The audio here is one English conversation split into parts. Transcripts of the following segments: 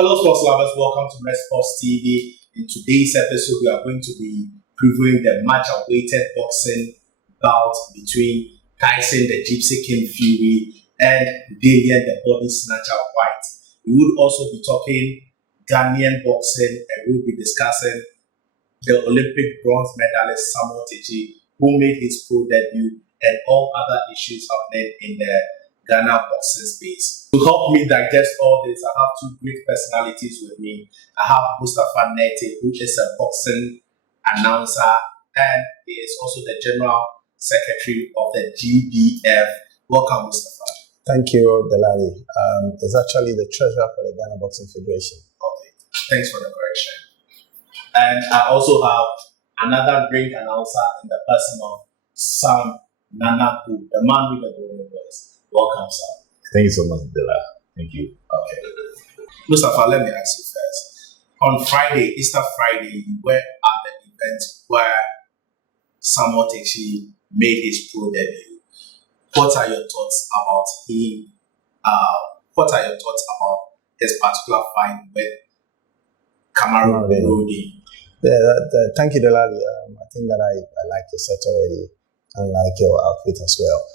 Hello, sports lovers. Welcome to Red Sports TV. In today's episode, we are going to be previewing the match-awaited boxing bout between Tyson, the Gypsy King Fury, and Dillian, the body snatcher Whyte. We would also be talking Ghanaian boxing, and we'll be discussing the Olympic bronze medalist Samuel Takyi, who made his pro debut, and all other issues happening in the Ghana boxing space. To help me digest all this, I have two great personalities with me. I have Mustafa Nete, who is a boxing announcer, and he is also the General Secretary of the GBF. Welcome, Mustafa. Thank you, Delali. It's actually the treasurer for the Ghana Boxing Federation. Okay, thanks for the correction. And I also have another great announcer in the person of Sam Nanapu, the man with the golden voice. Welcome, sir. Thank you so much, Dela. Thank you. Okay. Mustafa, let me ask you first. On Friday, Easter Friday, you were at the event where Samuel Takyi made his pro debut. What are your thoughts about him? What are your thoughts about his particular fight with Cameroon Brody? Thank you, Delali. I think that I like your set already, and like your outfit as well.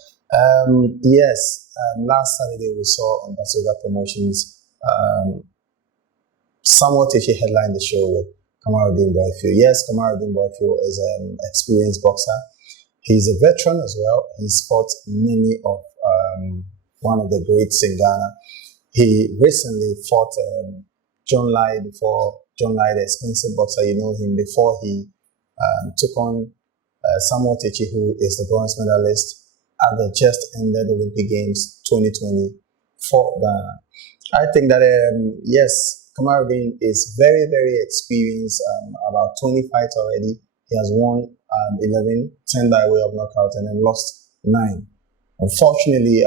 Yes, last Saturday we saw on Basoga Promotions, Samuel Takyi headlined the show with Kamaruddin Boyfield. Yes, Kamaruddin Boyfield is an experienced boxer. He's a veteran as well. He's fought many of one of the greats in Ghana. He recently fought John Lai before. John Lai, the expensive boxer, you know him, before he took on Samuel Takyi, who is the bronze medalist at the just ended Olympic Games 2020 for Ghana. I think that, yes, Kamaruddin is very, very experienced, about 20 fights already. He has won 11, 10 by way of knockout, and then lost 9. Unfortunately,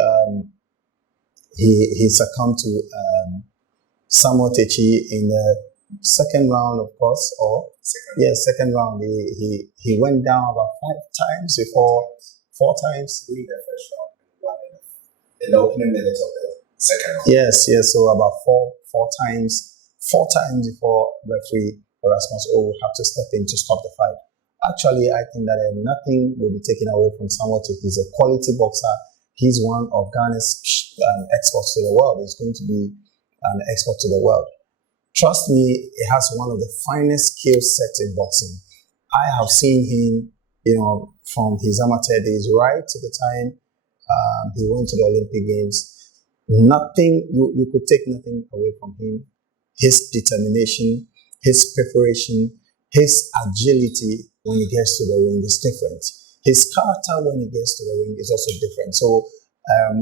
he succumbed to Samuel Takyi in the second round, of course, second round. He went down about 5 times before. 4 times. 3 in the first round, 1 in the opening minutes of the second round. Yes. So about four times before referee Erasmus O would have to step in to stop the fight. Actually, I think that nothing will be taken away from Samuel Takyi. He's a quality boxer. He's one of Ghana's exports to the world. He's going to be an export to the world. Trust me, he has one of the finest skill sets in boxing. I have seen him, from his amateur days right to the time he went to the Olympic Games. Nothing, you could take nothing away from him. His determination, his preparation, his agility when he gets to the ring is different. His character when he gets to the ring is also different. So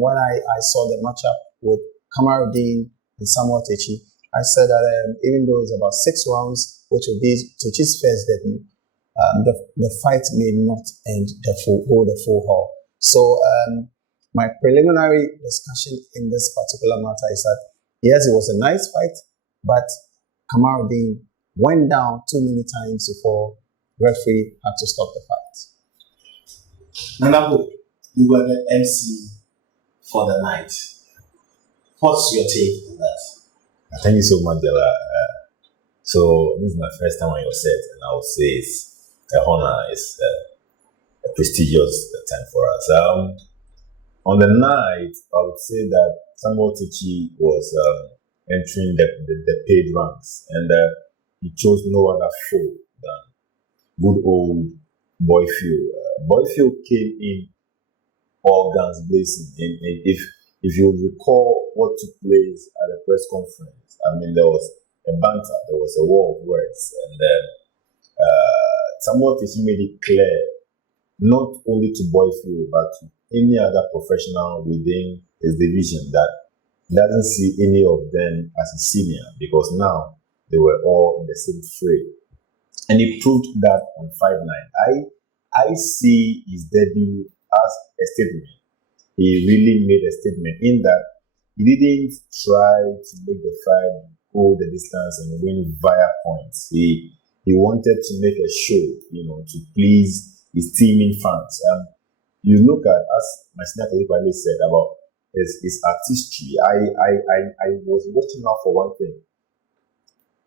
when I saw the matchup with Kamaruddin and Samuel Takyi, I said that even though it's about 6 rounds, which will be Takyi's first debut, the fight may not end the full haul. So my preliminary discussion in this particular matter is that, yes, it was a nice fight, but Kamaruddin went down too many times before referee had to stop the fight. Nanabu, you were the MC for the night. What's your take on that? Thank you so much, Dela. So this is my first time on your set, and I would say it's a honor. It's a prestigious time for us. On the night, I would say that Samuel Takyi was entering the paid ranks, and he chose no other foe than good old Boyfield. Boyfield came in all guns blazing. And if you recall what took place at the press conference, there was a banter, there was a war of words, and then Samuel Takyi made it clear, not only to Boyfield, but to any other professional within his division, that he doesn't see any of them as a senior, because now they were all in the same fray. And he proved that on 5-9. I see his debut as a statement. He really made a statement in that he didn't try to make the fight go the distance and win via points. He wanted to make a show, to please his teaming fans. You look at, as my senior colleague said, about his artistry. I was watching out for one thing.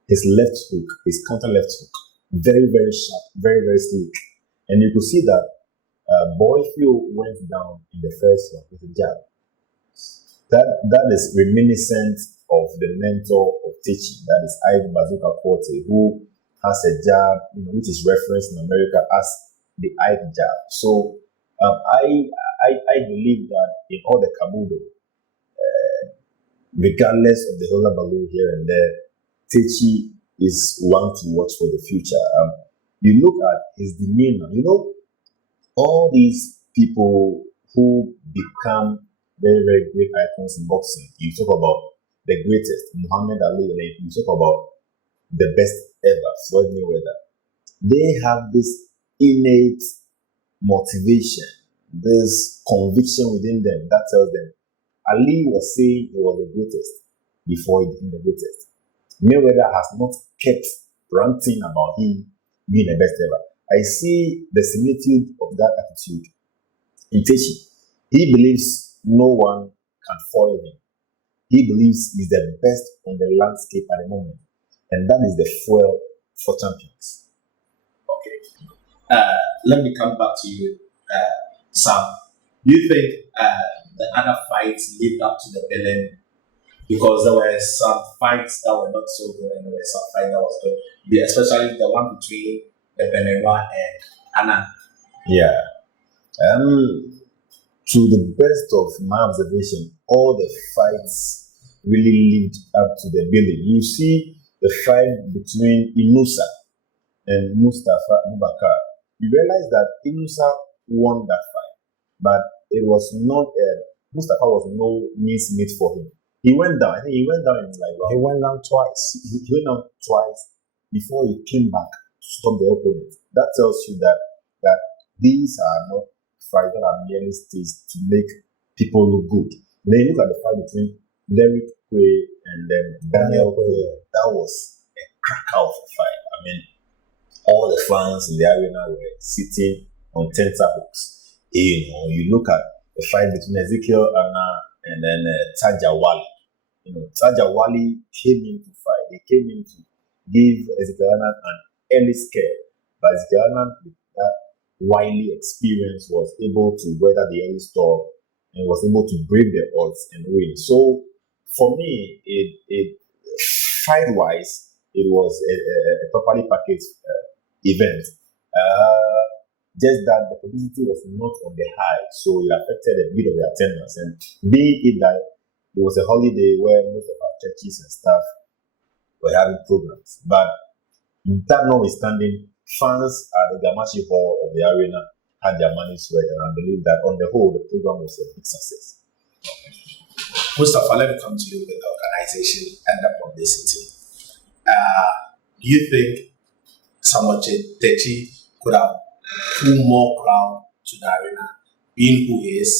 his left hook, his counter left hook, very, very sharp, very, very slick. And you could see that Boyfield went down in the first one with a jab. That is reminiscent of the mentor of Takyi, that is Ike Bazooka Quartet, who has a jab, which is referenced in America as the Ike jab. So I believe that in all the Kabudo, regardless of the hullabaloo here and there, Takyi is one to watch for the future. You look at his demeanor, all these people who become very, very great icons in boxing. You talk about the greatest, Muhammad Ali, and you talk about the best ever, Floyd Mayweather. They have this innate motivation, this conviction within them that tells them Ali was saying he was the greatest before he became the greatest. Mayweather has not kept ranting about him being the best ever. I see the similitude of that attitude in Takyi. He believes no one can foil him. He believes he's the best on the landscape at the moment. And that is the fuel for champions. Okay. Let me come back to you, Sam. Do you think the other fights lived up to the billing? Because there were some fights that were not so good, and there were some fights that was good. Especially the one between the Benenwa and Anna. Yeah. To the best of my observation, all the fights really lived up to the billing. You see the fight between Inusa and Mustafa Abubakar. You realize that Inusa won that fight, but it was not, Mustafa was no means meat for him. He went down. I think he went down in He went down twice. He went down twice before he came back to stop the opponent. That tells you that these are not fights that are merely staged to make people look good. Then you look at the fight between Derek Quay and then Daniel Quay. That was a cracker of a fight. I mean, all the fans in the arena were sitting on tenterhooks. You look at the fight between Ezekiel Anna and then Tajawali. Tajawali came in to fight. He came in to give Ezekiel Anna an early scare. But Ezekiel Anna, with that wily experience, was able to weather the early storm and was able to break the odds and win. So for me, it fight-wise, it was a properly packaged event. Just that the publicity was not on the high, so it affected a bit of the attendance. And being it that it was a holiday where most of our churches and staff were having programs. But that notwithstanding, fans at the Gamashi Hall of the arena had their money's worth, and I believe that on the whole, the program was a big success. Mustafa, let me come to you with the organization and the publicity. Do you think someone Takyi could have pulled more crowd to the arena, being who he is?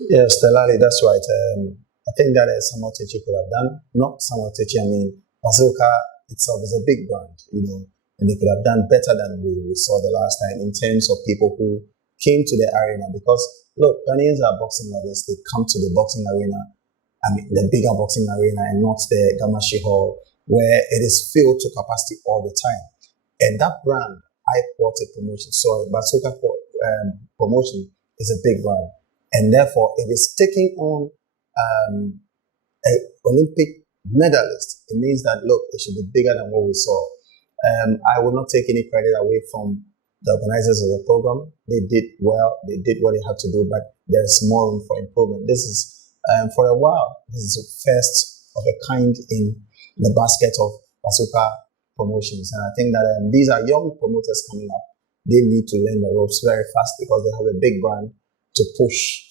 Yes, Delali, that's right. I think that Samuel Takyi could have done. Not Samuel Takyi, I mean, Bazooka itself is a big brand, and they could have done better than we saw the last time in terms of people who came to the arena. Because, look, Ghanaians are boxing lovers. They come to the boxing arena, the bigger boxing arena, and not the Gamashi Hall, where it is filled to capacity all the time. And that brand, Bazooka promotion is a big brand. And therefore, if it's taking on an Olympic medalist, it means that, look, it should be bigger than what we saw. I will not take any credit away from the organizers of the program. They did well. They did what they had to do, but there's more room for improvement. This is, for a while, this is the first of a kind in the basket of Bazooka promotions. And I think that these are young promoters coming up. They need to learn the ropes very fast because they have a big brand to push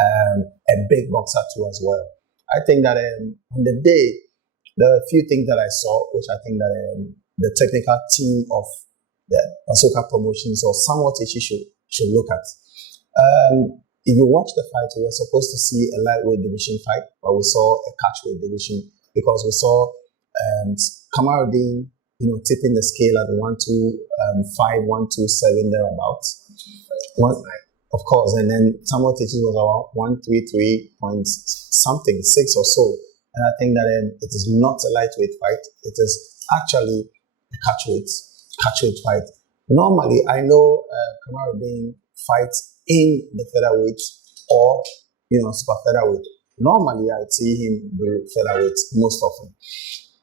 a big boxer too as well. I think that on the day, there are a few things that I saw, which I think that the technical team of the Bazooka promotions or somewhat should look at. If you watch the fight, we were supposed to see a lightweight division fight, but we saw a catchweight division because we saw Kamaruddin, tipping the scale at 125, 127 thereabouts. Of course, and then Samuel Takyi was around 133 point something, 6 or so. And I think that it is not a lightweight fight. It is actually a catchweight fight. Normally, I know Kamaruddin fights in the featherweight or, super featherweight. Normally, I see him do featherweight most often.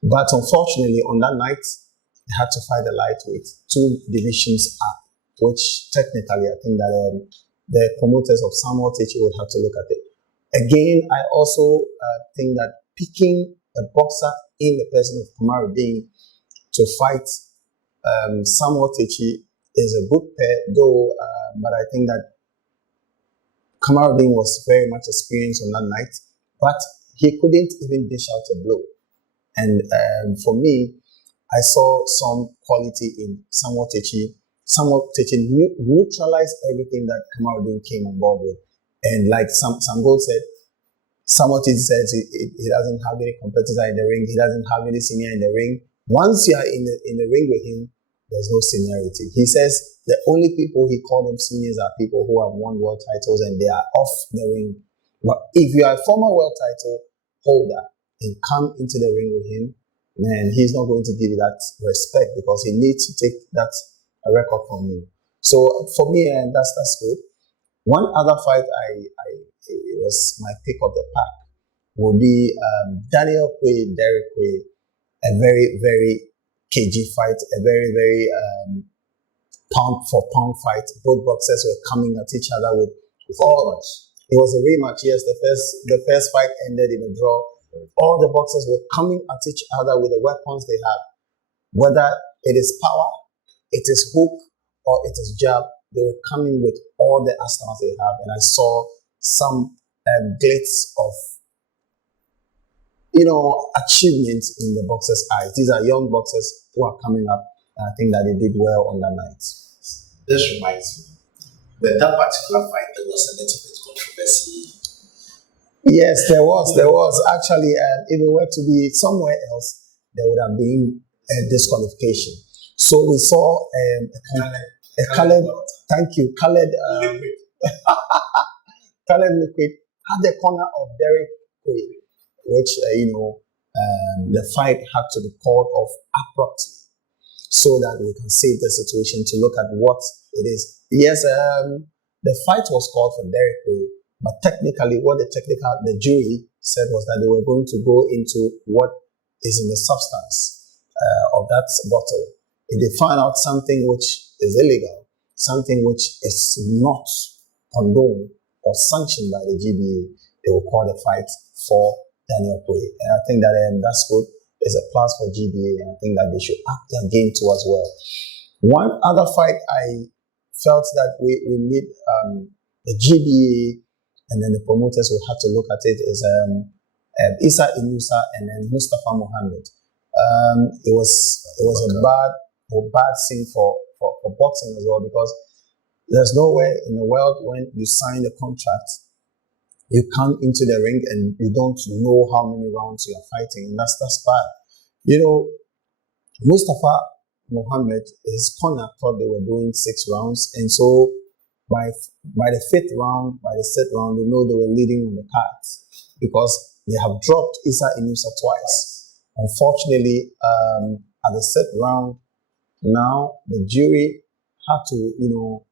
But unfortunately, on that night, he had to fight the lightweight, 2 divisions up, which technically I think that the promoters of Samuel Takyi would have to look at it. Again, I also think that picking a boxer in the person of Kamaruddin to fight Samuel Takyi is a good pair, though, but I think that Kamaruddin was very much experienced on that night, but he couldn't even dish out a blow. And for me, I saw some quality in Samuel Takyi. Samuel Takyi neutralized everything that Kamaruddin came on board with. And like Sam Gold said, Samuel Takyi says he doesn't have any competitor in the ring. He doesn't have any senior in the ring. Once you are in the ring with him, there's no seniority. He says the only people he called them seniors are people who have won world titles and they are off the ring. But if you are a former world title holder and come into the ring with him, man, he's not going to give you that respect because he needs to take that record from you. So for me, and that's good. One other fight it was my pick of the pack will be Daniel Quay, Derek Quay, a very, very kg fight, a very, very pound for pound fight. Both boxers were coming at each other with all. It was a rematch. Yes, the first fight ended in a draw. All the boxers were coming at each other with the weapons they had. Whether it is power, it is hook, or it is jab, they were coming with all the arsenals they have. And I saw some glitz of achievements in the boxers' eyes. These are young boxers who are coming up, and I think that they did well on that night. This reminds me, with that particular fight, there was a little bit controversy. Yes, there was. Actually, if it were to be somewhere else, there would have been a disqualification. So we saw Khaled. Thank you, Khaled. Khaled Liquid at the corner of Derek Quay, which the fight had to be called off abruptly so that we can save the situation to look at what it is. Yes, the fight was called for Derek Quay, but technically what the jury said was that they were going to go into what is in the substance of that bottle. If they find out something which is illegal, something which is not condoned or sanctioned by the GBA, they will call the fight for Daniel Quay. And I think that that's good. It's a plus for GBA, and I think that they should up their game too as well. One other fight I felt that we need the GBA and then the promoters will have to look at it is Issa Inusa and then Mustafa Mohammed. It was a bad thing for boxing as well, because there's nowhere in the world when you sign the contract, you come into the ring and you don't know how many rounds you are fighting, and that's bad. Mustafa Mohammed, his corner thought they were doing 6 rounds, and so by the 5th round, by the 6th round, they know they were leading on the cards because they have dropped Issa Inusa twice. Unfortunately, at the 6th round, now the jury had to,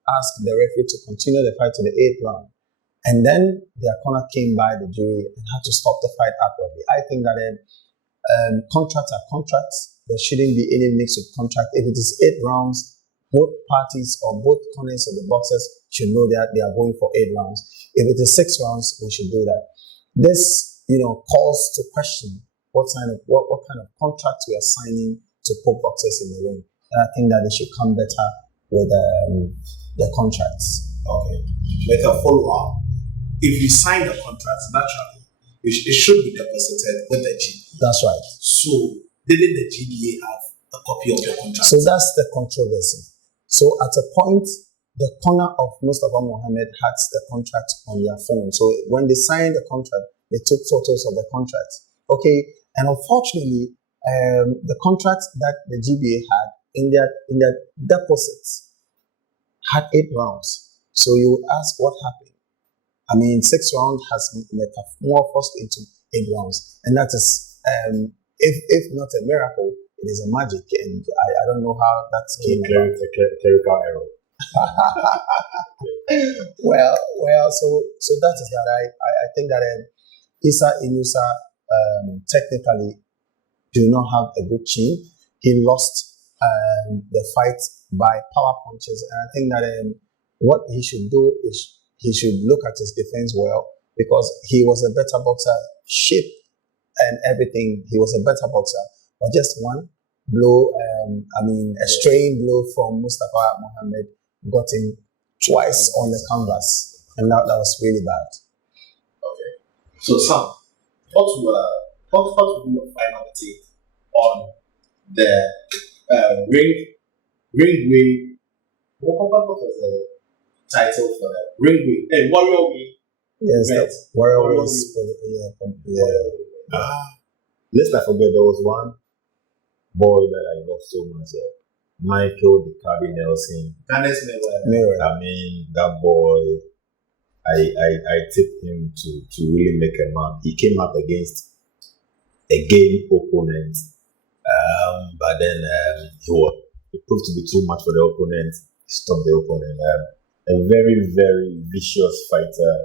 ask the referee to continue the fight to the 8th round. And then their corner came by the jury and had to stop the fight abruptly. I think that contracts are contracts. There shouldn't be any mix with contract. If it is 8 rounds, both parties or both corners of the boxers should know that they are going for 8 rounds. If it is 6 rounds, we should do that. This, calls to question what kind of contract we are signing to put boxers in the ring. And I think that they should come better with the contracts. Okay. With a follow-up, if you sign the contract, naturally, it should be deposited with the GBA. That's right. So, didn't the GBA have a copy of the contract? So that's the controversy. So at a point, the corner of Mustafa Mohammed had the contract on their phone. So when they signed the contract, they took photos of the contract. Okay, and unfortunately, the contract that the GBA had in their deposits had 8 rounds. So you would ask what happened. I mean, 6 rounds has metamorphosed into 8 rounds. And that is, if not a miracle, it is a magic. And I don't know how that came about. Clerical error. So that is that. I think that Issa Inusa technically do not have a good chin. He lost the fight by power punches, and I think that what he should do is he should look at his defense well, because he was a better boxer, shape and everything. He was a better boxer, but just one blow, a straying blow from Mustafa Mohammed got him twice on the canvas, and that was really bad. Okay. So Sam, what would be your final take on the ring weight? What was the title for that? Ring weight. Hey, warrior weight. Yes, that's warrior weight. Let's not forget there was one boy that I love so much. Michael the Cardi Nelson. I mean, that boy, I tipped him to really make a mark. He came up against a game opponent, but then he proved to be too much for the opponent. He stopped the opponent. A very, very vicious fighter,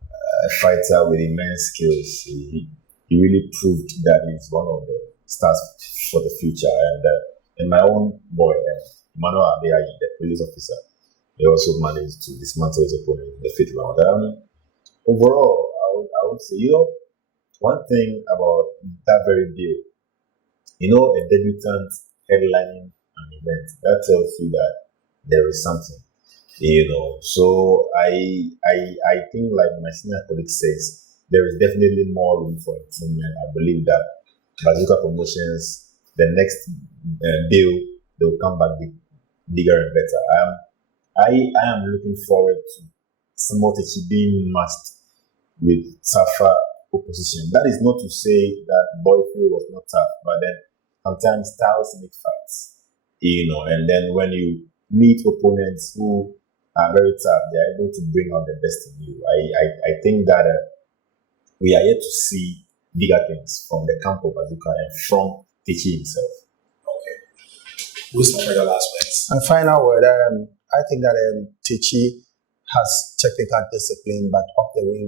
a fighter with immense skills. He really proved that he's one of the stars for the future. And my own boy, Emmanuel, the police officer, he also managed to dismantle his opponent in the 5th round. Overall, I would say, one thing about that very deal, a debutant headlining an event, that tells you that there is something, So I think, like my senior colleague says, there is definitely more room for improvement. I believe that Bazooka Promotions, the next deal, they will come back bigger and better. I am looking forward to Samoteci being matched with tougher opposition. That is not to say that Boyfield was not tough, but then sometimes styles make fights, and then when you meet opponents who are very tough, they are able to bring out the best in you. I think that we are yet to see bigger things from the camp of Bazooka and from Takyi himself. Okay. Who's my final last words? My final word, I think that Takyi has technical discipline, but off the ring,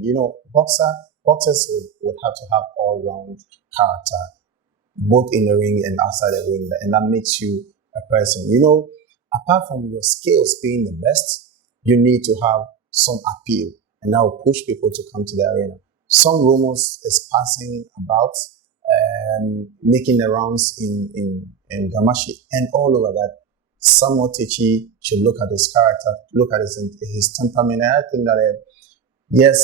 boxers would have to have all-round character, both in the ring and outside the ring, and that makes you a person. Apart from your skills being the best, you need to have some appeal, and that will push people to come to the arena. Some rumors is passing about making the rounds in Gamashi and all over that. Samuel Takyi should look at his character, look at his temperament. And I think that yes,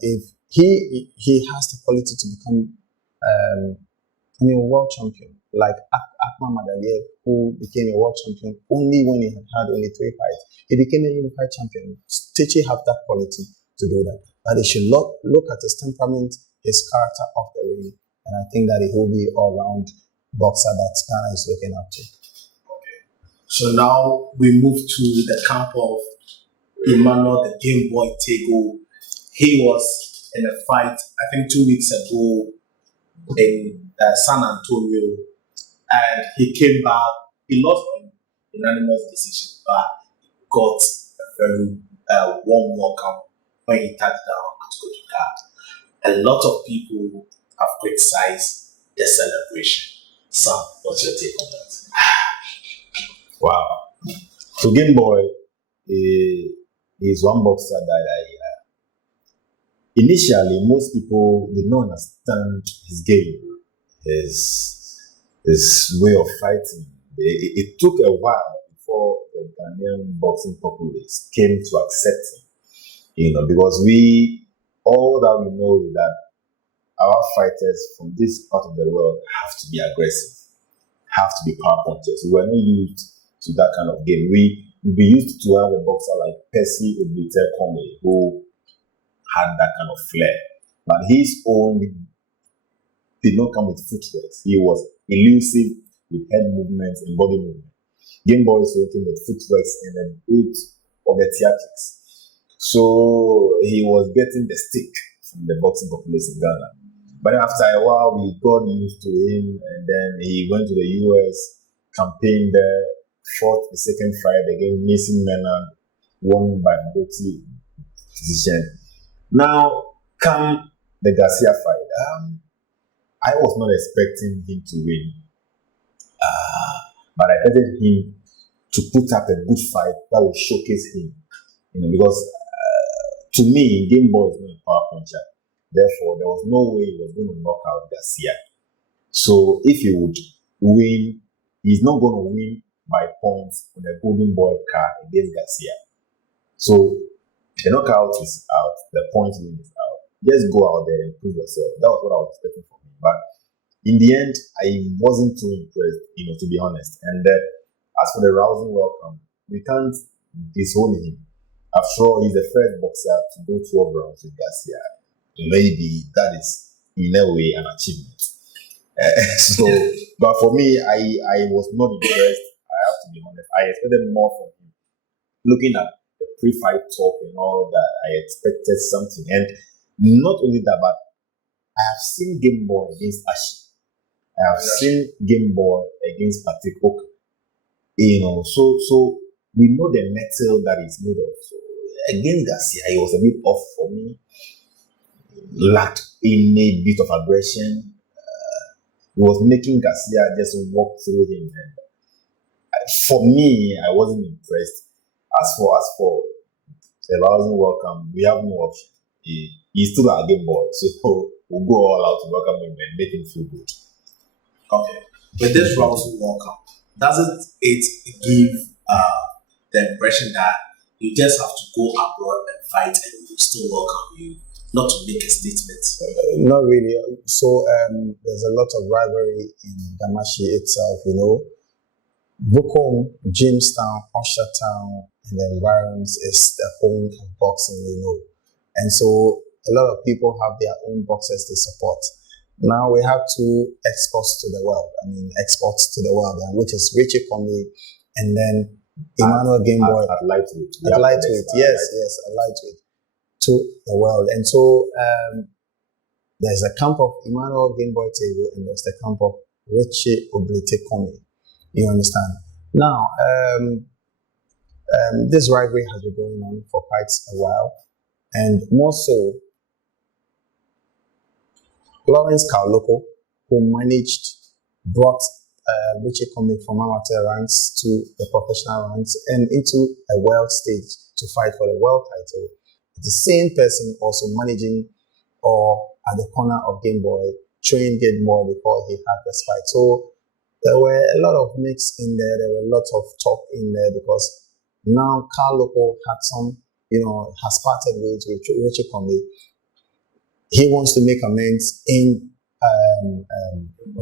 if he has the quality to become a world champion, like Akma Madaliev, who became a world champion only when he had only 3 fights. He became a unified champion. Takyi have that quality to do that. But he should look at his temperament, his character off the ring, and I think that he will be all-round boxer that Ghana is looking up to. Okay. So now we move to the camp of Emmanuel, the Game Boy Tego. He was in a fight, I think 2 weeks ago in San Antonio, and he came back. He lost an unanimous decision, but got a very warm welcome when he touched down at Kotoka. A lot of people have criticized the celebration. Sam, what's your take on that? Wow. So Game Boy is one boxer that initially most people did not understand his game, his way of fighting. It took a while before the Ghanaian boxing populace came to accept him, because all that we know is that our fighters from this part of the world have to be aggressive, have to be power punchers. We were not used to that kind of game. We used to have a boxer like Percy Obite Kome, who had that kind of flair. But his own did not come with footwork. He was elusive with head movements and body movement. Game Boy is working with footwork and a bit of the theatrics. So he was getting the stick from the boxing populace in Ghana. But after a while, we got used to him, and then he went to the US, campaigned there, fought the second fight against Mason Menard, won by majority decision. Now, come the Garcia fight. I was not expecting him to win, but I expected him to put up a good fight that will showcase him. Because to me, Game Boy is not a power puncher. Therefore, there was no way he was going to knock out Garcia. So if he would win, he's not going to win by points on the Golden Boy card against Garcia. So the knockout is out, the point win is out. Just go out there and prove yourself. That was what I was expecting from him. But in the end, I wasn't too impressed, to be honest. And as for the rousing welcome, we can't disown him. I'm sure he's the first boxer to go 12 rounds with Garcia. Maybe that is, in a way, an achievement. But for me, I was not impressed. I have to be honest. I expected more from him. Looking at the pre-fight talk and all that, I expected something. And not only that, but I have seen Game Boy against Ashi. I have seen Game Boy against Patrick Oak. So we know the metal that he's made of. So against Garcia, he was a bit off for me. Lacked any bit of aggression. He was making Garcia just walk through him. And for me, I wasn't impressed. As for the rousing welcome, we have no option. He's still our Game Boy, so we'll go all out to welcome him and make him feel good. Okay. With this rousing welcome, doesn't it give the impression that you just have to go abroad and fight and we still welcome you, not to make a statement? Not really. So there's a lot of rivalry in Damashi itself, Bukom, Jamestown, Ushertown, and the environs is the home of boxing, And so a lot of people have their own boxers to support. Now we have two exports to the world, which is Richie Comey and then Emmanuel Game Boy. At lightweight. At lightweight, yes, at lightweight to the world. And so there's a camp of Emmanuel Game Boy Table and there's the camp of Richie Oblite Comey. You understand? Now, this rivalry has been going on for quite a while. And more so, Lawrence Carloco, who brought Richie Comey from amateur ranks to the professional ranks and into a world stage to fight for the world title. The same person also managing or at the corner of Game Boy, trained Game Boy before he had this fight. So there were a lot of mix in there. There were lots of talk in there because now Carloco had some, has parted ways with Richie Comey. He wants to make amends in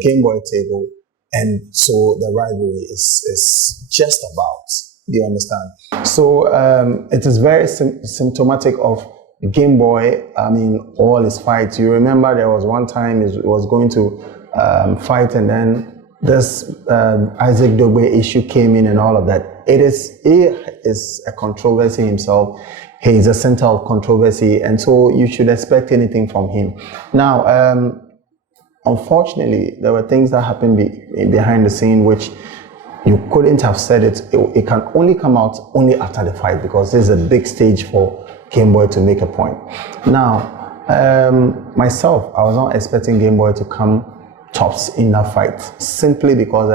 Game Boy Table, and so the rivalry is just about. Do you understand? So it is very symptomatic of Game Boy. All his fights. You remember there was one time he was going to fight, and then this Isaac Dogbe issue came in, and all of that. He is a controversy himself. He is a center of controversy, and so you should expect anything from him. Now, unfortunately, there were things that happened behind the scene which you couldn't have said it. It can only come out only after the fight because this is a big stage for Game Boy to make a point. Now, myself, I was not expecting Game Boy to come tops in that fight simply because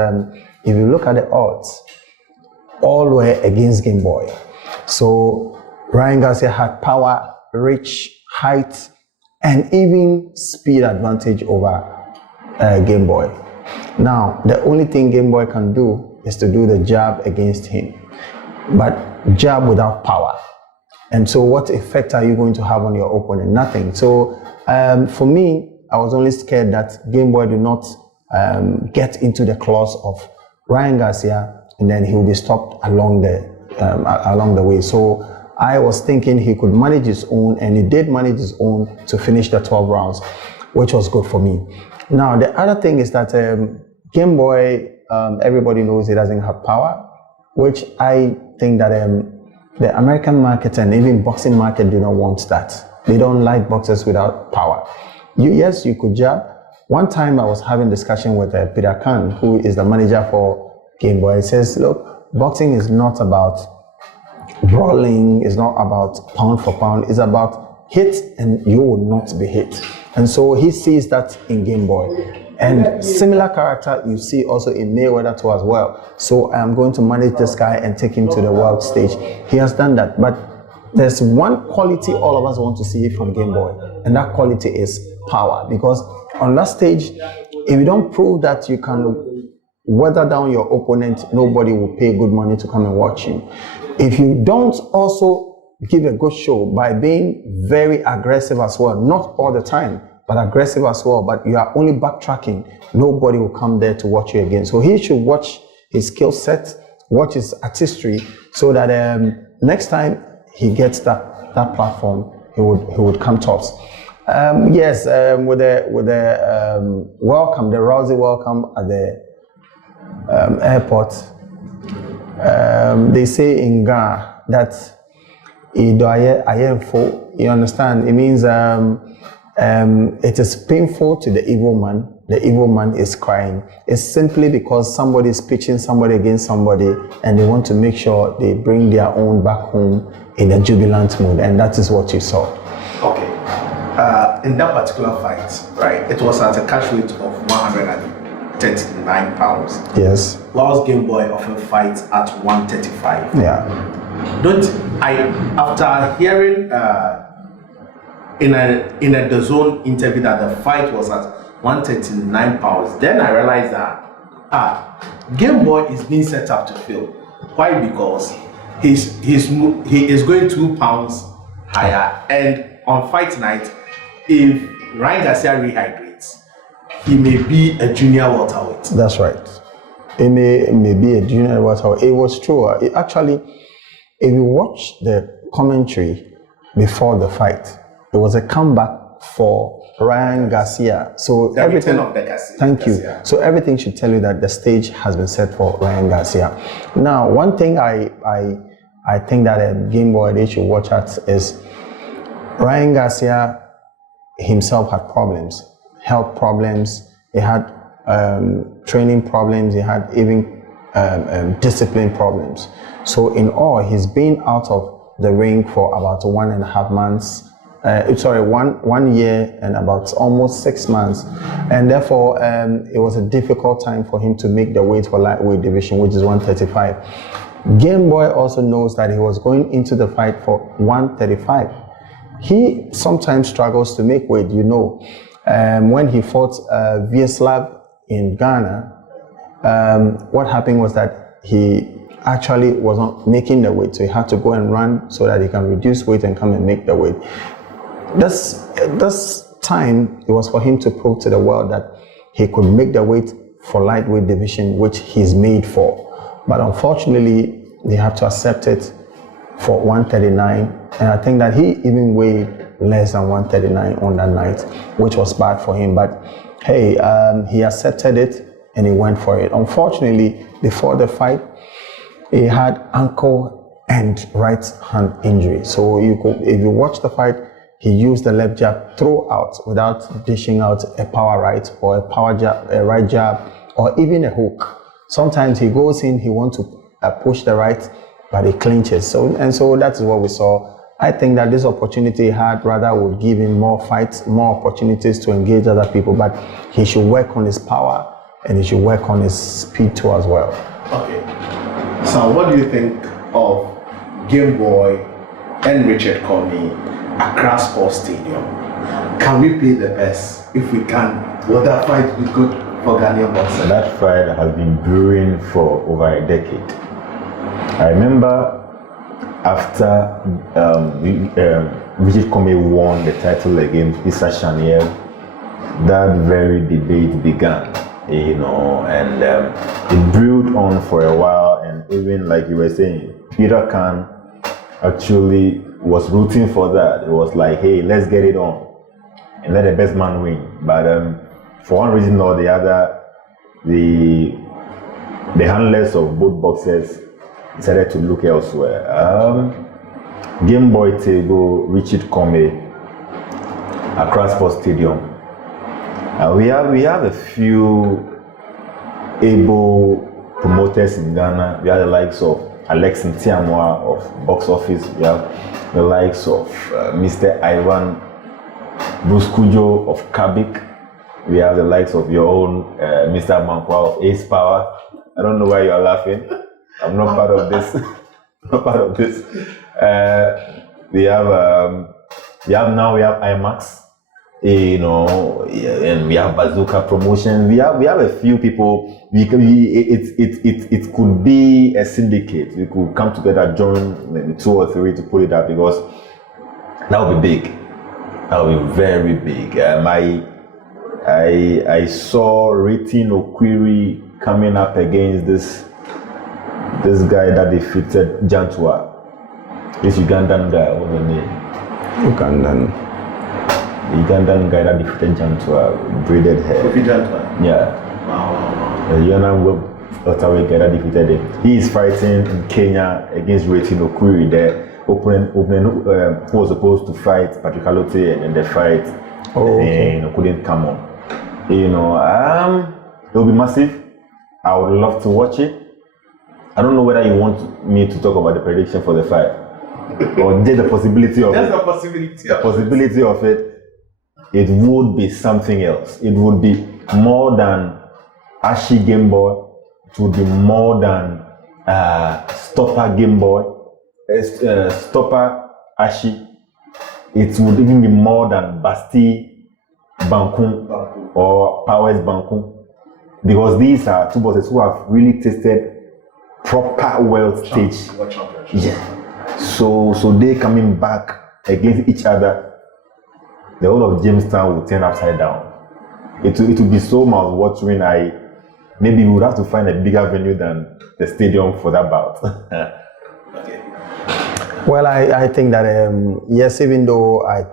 if you look at the odds, all were against Game Boy. So Ryan Garcia had power, reach, height, and even speed advantage over Game Boy. Now, the only thing Game Boy can do is to do the jab against him, but jab without power. And so what effect are you going to have on your opponent? Nothing. So for me, I was only scared that Game Boy do not get into the claws of Ryan Garcia, and then he will be stopped along the way. So I was thinking he could manage his own, and he did manage his own to finish the 12 rounds, which was good for me. Now, the other thing is that Game Boy, everybody knows he doesn't have power, which I think that the American market and even boxing market do not want that. They don't like boxers without power. Yes, you could jab. One time I was having discussion with Peter Khan, who is the manager for Game Boy. He says, look, boxing is not about brawling, it's not about pound for pound, it's about hit and you will not be hit. And so he sees that in Game Boy. And similar character you see also in Mayweather too as well. So I'm going to manage this guy and take him to the world stage. He has done that. But there's one quality all of us want to see from Game Boy, and that quality is power. Because on that stage, if you don't prove that you can weather down your opponent, nobody will pay good money to come and watch you. If you don't also give a good show by being very aggressive as well, not all the time, but aggressive as well, but you are only backtracking, nobody will come there to watch you again. So he should watch his skill set, watch his artistry, so that next time he gets that platform, he would come tops. Yes, with the welcome, the rousing welcome at the airport, they say in Ghana that you understand? It means it is painful to the evil man. The evil man is crying. It's simply because somebody is pitching somebody against somebody, and they want to make sure they bring their own back home in a jubilant mood, and that is what you saw. Okay. In that particular fight, right, it was at a cash weight of 139 pounds. Yes. Whilst Game Boy often fights at 135. Yeah. After hearing in a The Zone interview that the fight was at 139 pounds, then I realized that Game Boy is being set up to fail. Why? Because he is going 2 pounds higher, and on fight night, if Ryan Garcia rehydrates, he may be a junior welterweight. That's right. It may be a junior welterweight. It was true. Actually, if you watch the commentary before the fight, it was a comeback for Ryan Garcia. So the everything. Of the Garcia. Thank you. So everything should tell you that the stage has been set for Ryan Garcia. Now, one thing I think that a Game Boy they should watch at is Ryan Garcia himself had problems, health problems. He had training problems. He had even discipline problems. So in all, he's been out of the ring for about 1.5 months. 1 year and about almost 6 months, and therefore it was a difficult time for him to make the weight for lightweight division, which is 135. Game Boy also knows that he was going into the fight for 135. He sometimes struggles to make weight, you know. When he fought Vieslav in Ghana, what happened was that he actually was not making the weight, so he had to go and run so that he can reduce weight and come and make the weight. This time, it was for him to prove to the world that he could make the weight for lightweight division, which he's made for. But unfortunately, they have to accept it for 139. And I think that he even weighed less than 139 on that night, which was bad for him. But hey, he accepted it and he went for it. Unfortunately, before the fight, he had ankle and right hand injury. So if you watch the fight, he used the left jab throughout without dishing out a power right or a power jab, a right jab, or even a hook. Sometimes he goes in, he wants to push the right, but he clinches. So that is what we saw. I think that this opportunity he had rather would give him more fights, more opportunities to engage other people, but he should work on his power and he should work on his speed too as well. Okay. So what do you think of Game Boy and Richard Coney Accra Sports Stadium? Can we play the best? If we can, will that fight be good for Ghanaian boxing? That fight has been brewing for over a decade. I remember after Richard Coney won the title against Issa Shaniev, that very debate began, and it brewed on for a while, and even like you were saying, Peter Khan actually was rooting for that. It was like, hey, let's get it on and let the best man win. But for one reason or the other, the handlers of both boxers decided to look elsewhere. Game Boy Tego, Richard Coney, Accra Sports Stadium We have a few able promoters in Ghana. We have the likes of Alex Ntiamwa of Box Office. We have the likes of Mr. Ivan Bruce Kujo of Kabik. We have the likes of your own Mr. Mankwa of Ace Power. I don't know why you are laughing. I'm not part of this. Not part of this. We have IMAX. And we have Bazooka Promotion. We have a few people. It could be a syndicate. We could come together, join maybe 2 or 3 to pull it up, because that would be big. That would be very big. I saw Rating Okwiri coming up against this guy that defeated Jantua. This Ugandan guy. What's the name? The Ugandan guy that defeated Jantua, braided hair. Yeah. Wow. The Ugandan welterweight guy that defeated him. He is fighting in Kenya against Rating Okwiri. The opponent who was supposed to fight Patrick Alote, and then the fight couldn't come on. It will be massive. I would love to watch it. I don't know whether you want me to talk about the prediction for the fight, or there's the possibility of There's it. the possibility. The possibility of it. It would be something else. It would be more than Ashi Game Boy. It would be more than Stopper Game Boy, Stopper Ashi. It would even be more than Basti Bankun or Powers Bankun, because these are two boxers who have really tasted proper world stage. Yeah. So they coming back against each other. The whole of Jamestown will turn upside down. It will be so mouth-watering. Maybe we would have to find a bigger venue than the stadium for that bout. Okay. Well, I think that yes, even though I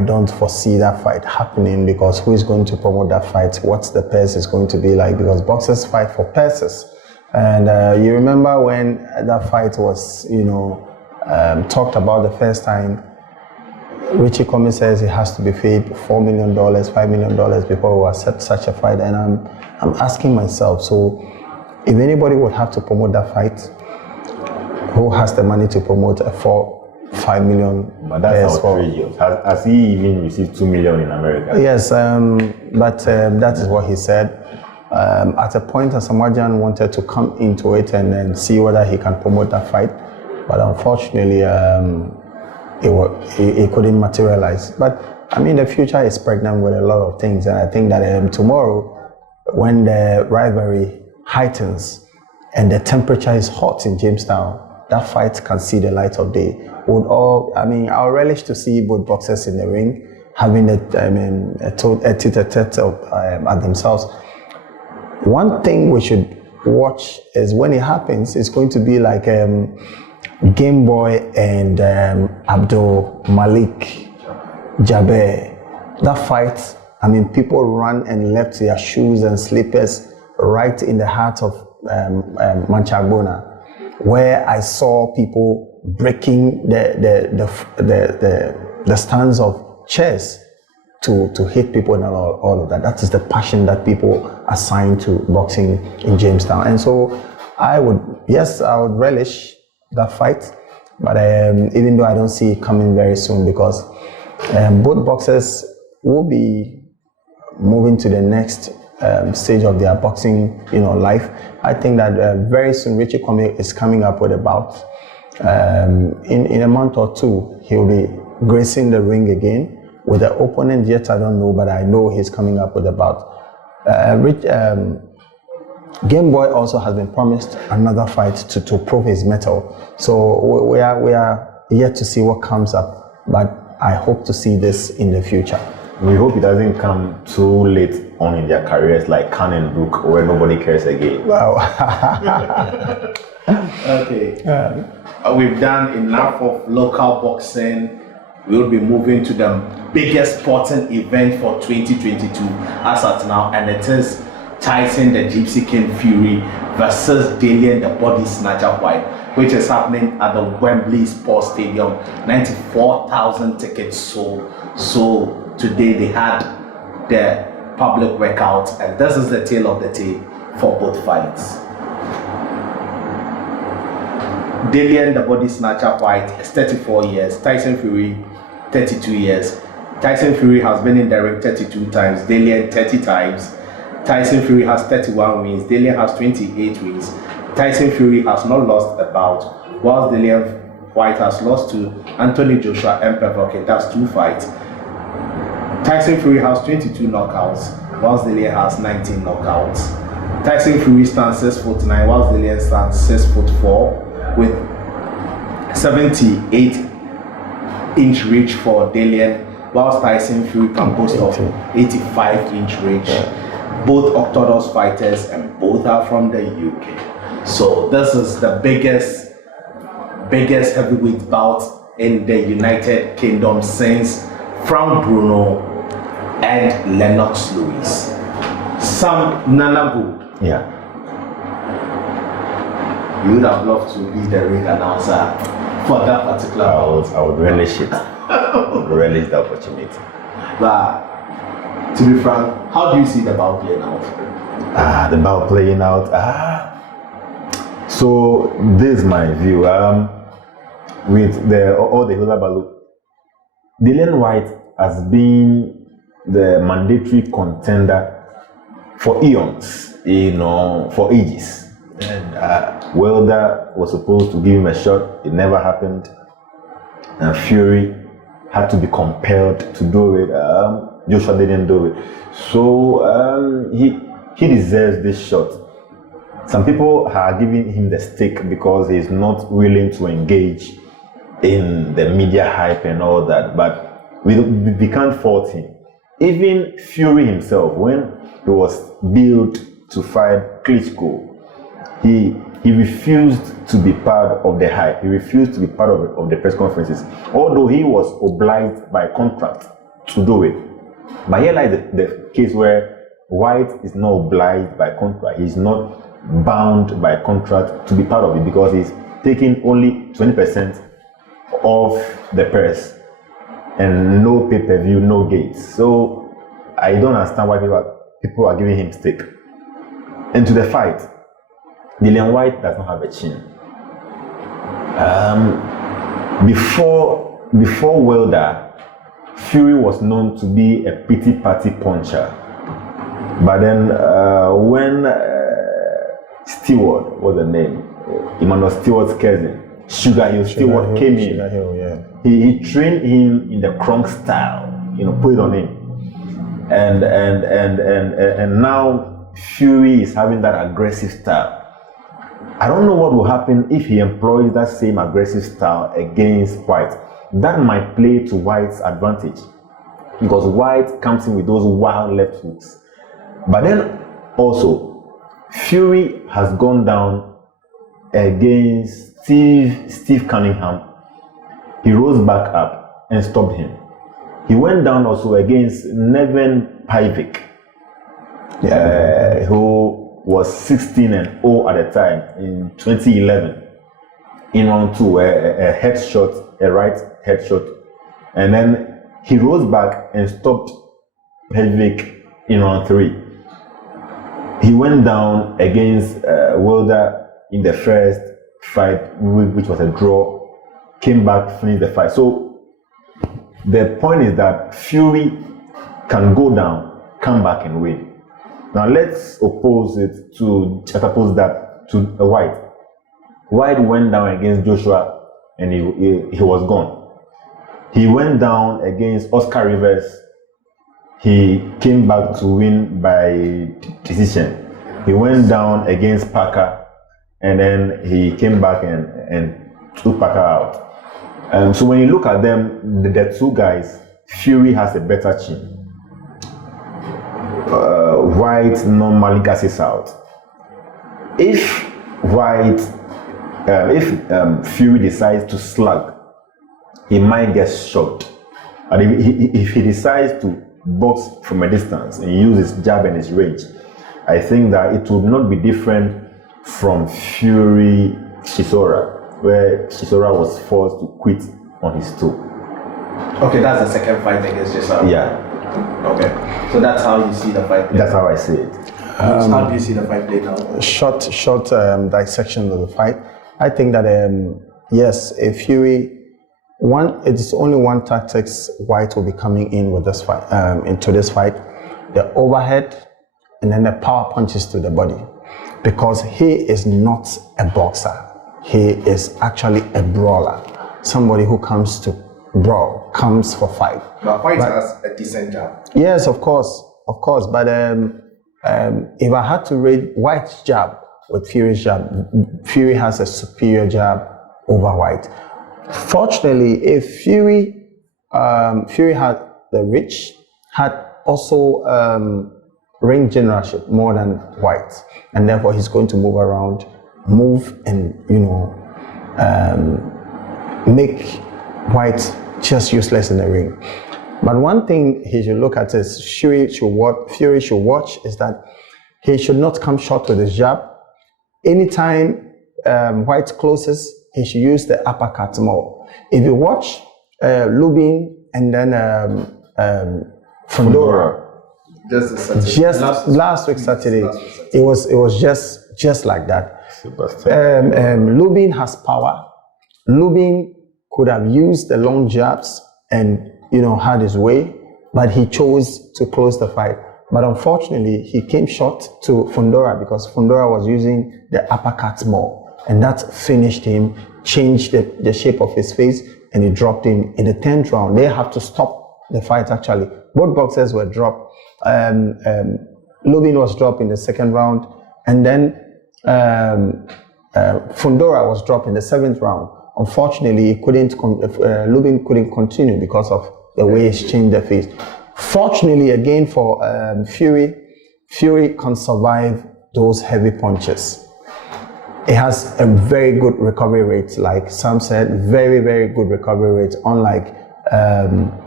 don't foresee that fight happening, because who is going to promote that fight? What's the purse is going to be like? Because boxers fight for purses, and you remember when that fight was talked about the first time. Richie Cummings says he has to be paid $4 million, $5 million before we accept such a fight, and I'm asking myself, so if anybody would have to promote that fight, who has the money to promote a $5 million? But that's outrageous. Has he even received $2 million in America? Yes, but that is what he said. At a point, Asamoah wanted to come into it and see whether he can promote that fight, but unfortunately, it couldn't materialize. But I mean, the future is pregnant with a lot of things, and I think that tomorrow, when the rivalry heightens and the temperature is hot in Jamestown, that fight can see the light of day. I'll relish to see both boxers in the ring having a tete-a-tete at themselves. One thing we should watch is when it happens, it's going to be like Game Boy and Abdul Malik Jaber. That fight, people ran and left their shoes and slippers right in the heart of Manchagbona, where I saw people breaking the stands of chairs to hit people and all of that. That is the passion that people assign to boxing in Jamestown. And so I would relish that fight, but even though I don't see it coming very soon, because both boxers will be moving to the next stage of their boxing life. I think that very soon Richie Cummings is coming up with a bout. In a month or two, he'll be gracing the ring again with an opponent. Yet I don't know, but I know he's coming up with a bout. Game Boy also has been promised another fight to prove his mettle. So we are yet to see what comes up, but I hope to see this in the future. We hope it doesn't come too late on in their careers like Khan and Brook, where nobody cares again. Wow. Okay. We've done enough of local boxing. We'll be moving to the biggest sporting event for 2022 as at now, and it is Tyson the Gypsy King Fury versus Dillian the Body Snatcher Whyte, which is happening at the Wembley Sports Stadium. 94,000 tickets sold. So today they had the public workout, and this is the tale of the tape for both fights. Dillian, the body snatcher Whyte, is 34 years. Tyson Fury, 32 years. Tyson Fury has been in the ring 32 times. Dillian, 30 times. Tyson Fury has 31 wins. Dillian has 28 wins. Tyson Fury has not lost a bout, whilst Dillian Whyte has lost to Anthony Joshua and Pevokin. That's 2 fights. Tyson Fury has 22 knockouts, whilst Dillian has 19 knockouts. Tyson Fury stands 6'9", whilst Dillian stands 6'4", with 78-inch reach for Dillian, whilst Tyson Fury can boast of 85-inch reach. Both orthodox fighters, and both are from the UK. So this is the biggest heavyweight bout in the United Kingdom since Frank Bruno and Lennox Lewis. Sam Nanagu. Yeah. You would have loved to be the ring announcer for that particular bout. I would relish it. Relish the opportunity. But to be frank, how do you see the bout playing out? The bout playing out. So this is my view. With all the hullabaloo, Dillian Whyte has been the mandatory contender for eons, for ages. And Wilder was supposed to give him a shot. It never happened. And Fury had to be compelled to do it. Joshua didn't do it. So he deserves this shot. Some people are giving him the stick because he's not willing to engage in the media hype and all that. But we can't fault him. Even Fury himself, when he was billed to fight Klitschko, he refused to be part of the hype. He refused to be part of the press conferences, although he was obliged by contract to do it. But here lies the case where Whyte is not obliged by contract. He's not bound by contract to be part of it because he's taking only 20% of the purse and no pay-per-view, no gates. So I don't understand why people are giving him stick. And to the fight, Dillian Whyte does not have a chin. Before Wilder, Fury was known to be a pity party puncher. But then when Stewart, what's the name? Emmanuel Stewart's cousin, Sugar Hill Stewart came in. Sugar Hill, yeah. He trained him in the Kronk style, put it on him. And now Fury is having that aggressive style. I don't know what will happen if he employs that same aggressive style against Whyte. That might play to Whyte's advantage because Whyte comes in with those wild left hooks. But then also, Fury has gone down against Steve Cunningham. He rose back up and stopped him. He went down also against Neven Pavlik, who was 16-0 at the time in 2011 in round 2, a headshot, a right headshot, and then he rose back and stopped Pavlik in round 3. He went down against Wilder in the first fight, which was a draw, came back, finished the fight. So the point is that Fury can go down, come back and win. Now let's juxtapose that to Whyte. Whyte went down against Joshua and he was gone. He went down against Oscar Rivers. He came back to win by decision. He went down against Parker and then he came back and took Parker out. So when you look at them, the two guys, Fury has a better chin. Whyte normally gasses out. If Fury decides to slug, he might get shot. And if he decides to box from a distance and use his jab and his range, I think that it would not be different from Fury Chisora, where Chisora was forced to quit on his toe. Okay, that's the second fight against Chisora. Yeah. Okay. So that's how you see the fight play. That's how I see it. How do you see the fight play now? Short dissection of the fight. I think that yes, if Fury, it's only one tactics Whyte will be coming in with this fight, into this fight, the overhead, and then the power punches to the body, because he is not a boxer. He is actually a brawler, somebody who comes to brawl, comes for fight. But Whyte has a decent jab. Yes, of course. But if I had to rate Whyte's jab with Fury's jab, Fury has a superior jab over Whyte. Fortunately, if Fury had the reach, had also ring generalship more than Whyte, and therefore he's going to move around, and make Whyte just useless in the ring. But one thing he should look at is Fury should watch is that he should not come short with his jab. Anytime Whyte closes, he should use the uppercut more. If you watch Lubin and then Fundora, last week Saturday, it was just like that. Lubin has power. Lubin could have used the long jabs and had his way, but he chose to close the fight. But unfortunately, he came short to Fundora because Fundora was using the uppercuts more, and that finished him, changed the shape of his face, and he dropped him in the 10th round. They have to stop the fight actually. Both boxers were dropped. Lubin was dropped in the 2nd round, and then Fundora was dropped in the 7th round. Unfortunately, Lubin couldn't continue because of the way he's changed the face. Fortunately, again for Fury can survive those heavy punches. It has a very good recovery rate, like Sam said, very, very good recovery rate, unlike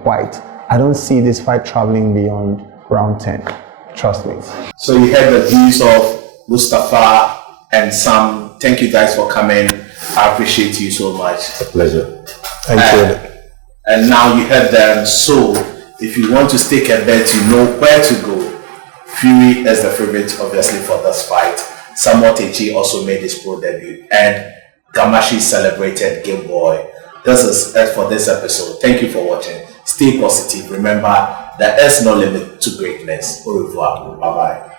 Whyte. I don't see this fight traveling beyond round 10, trust me. So you heard the views of Mustafa and Sam. Thank you guys for coming. I appreciate you so much. It's a pleasure. Thank you. And now you heard them. So if you want to stake a bet, you know where to go. Fury is the favorite, obviously, for this fight. Takyi also made his pro debut, and Gamashi celebrated Game Boy. This is it for this episode. Thank you for watching. Stay positive. Remember, there is no limit to greatness. Au revoir. Bye-bye.